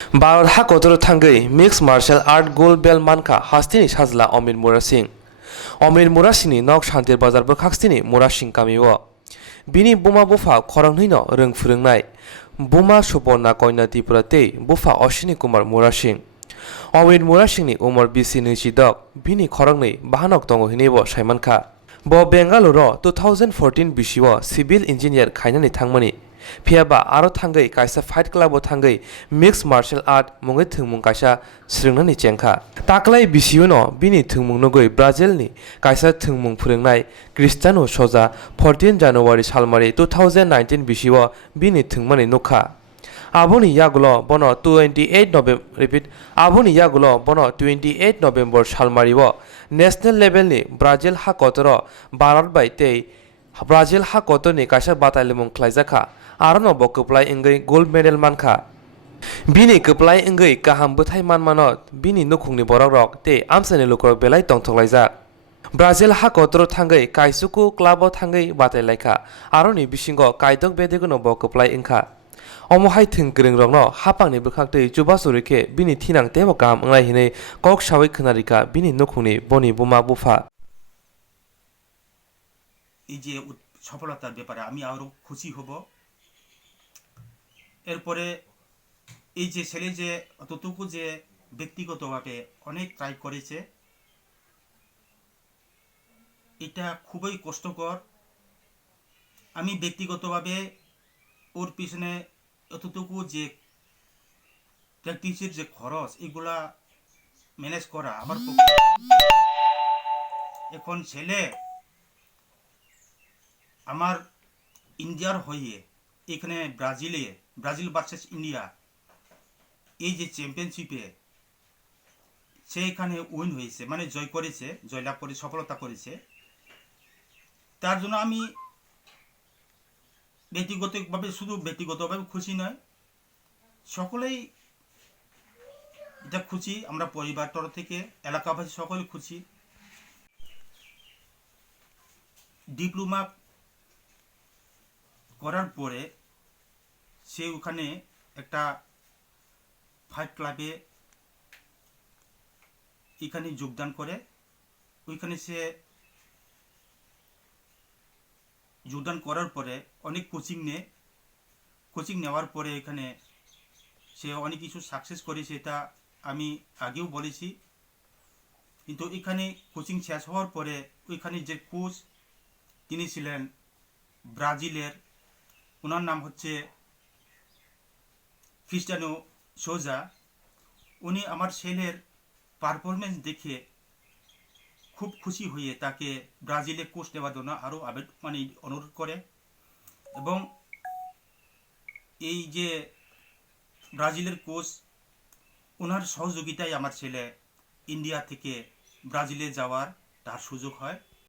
भारत हाकतर थांगै mix martial art gold बेल मानखा हास्तिनि साजला अमिर मुरा सिंहनि नक शान्तिर बाजार बखाक्सतिनि मुरा सिंह कामिओ बिनि बुमा बुफा खरंहैनो रों फोरोंनाय बुमा सुपर्णा कन्या त्रिपुरा तै बुफा अश्विनी कुमार मुरा सिंह अमिर मुरा सिंहनि उमर बिसि 26 बिनि खरंनै बाहानक दङ हिनेबो साइमानखा ब बेंगालुरु 2014 बिसिओ सिभिल इन्जिनियार खायनानै थांमोनि फियाबा आरो थांगै कायसा फाइट क्लाबो थांगै मिक्स मार्शल आर्ट मुङै थोंमुं कायसा स्रोंनानै चेंखा ताक्लाय बिसिउनो बिनि थोंमुं नगै ब्राजिलनि कायसा थोंमुं फोरोंनाय क्रिस्टियानो सजा 14 जानुवारि सालमारि 2019 बिसिओ बिनि थोंमानै नुखा आबुनि यागुलो बनो 28 नभेम्बर सालमारिओ नेशनल लेभेलनि ब्राजिल हाकतरो भारत बाय तै ब्राजिल हाकतरनि कायसा बादायलायमुं ख्लायजाखा आरो बो कप्लाय इंगै गोल्ड मेडेल मानखा बिनि कप्लाय इंगै गाहाम बोथाय मानमानत बिनि नुखुंनि बरक रक ते आमसानि लुकर बेलाय तंथलायजाक ब्राजिल हाकतर थांगै कायसुकु क्लाबो थांगै बादायलायखा आरो नि बिसिंगो कायदक बेदेगनो बो कप्लाय इंखा अमहाय थों गोरों रंनो हापांनि बोखांतै जुबा सुरिखे बिनि थिनां तेबो गाहाम अंलाय हिनै कक सावै खोनारिका बिनि नुखुंनि बनि बुमा बुफा এই যে সফলতার ব্যাপারে আমি আরও খুশি হব। এরপরে এই যে ছেলে যে অতটুকু যে ব্যক্তিগতভাবে অনেক ট্রাই করেছে, এটা খুবই কষ্টকর। আমি ব্যক্তিগতভাবে ওর পিছনে অতটুকু যে প্র্যাকটিসের যে খরচ এগুলা ম্যানেজ করা আমার পক্ষে। এখন ছেলে আমার ইন্ডিয়ার হয়ে এখানে ব্রাজিল ভার্সেস ইন্ডিয়া এই যে চ্যাম্পিয়নশিপে সে এখানে উইন হয়েছে, মানে জয়লাভ করে সফলতা করেছে। তার জন্য আমি শুধু ব্যক্তিগতভাবে খুশি নয়, সকলেই এটা খুশি। আমরা পরিবার তরফ থেকে এলাকাবাসী সকলে খুশি। ডিপ্লোমা করার পরে সে ওখানে একটা ফাইট ক্লাবে এখানে যোগদান করে। ওইখানে সে যোগদান করার পরে অনেক কোচিং নেওয়ার পরে এখানে সে অনেক কিছু সাকসেস করেছে, এটা আমি আগেও বলেছি। কিন্তু এখানে কোচিং শেষ হওয়ার পরে ওইখানে যে কোচ তিনি ছিলেন ব্রাজিলের, ওনার নাম হচ্ছে ক্রিস্টিয়ানো সোজা। উনি আমার ছেলের পারফরমেন্স দেখে খুব খুশি হয়ে তাকে ব্রাজিলে কোচ নেওয়ার জন্য আরও অনুরোধ করে। এবং এই যে ব্রাজিলের কোচ, ওনার সহযোগিতায় আমার ছেলে ইন্ডিয়া থেকে ব্রাজিলে যাওয়ার তার সুযোগ হয়।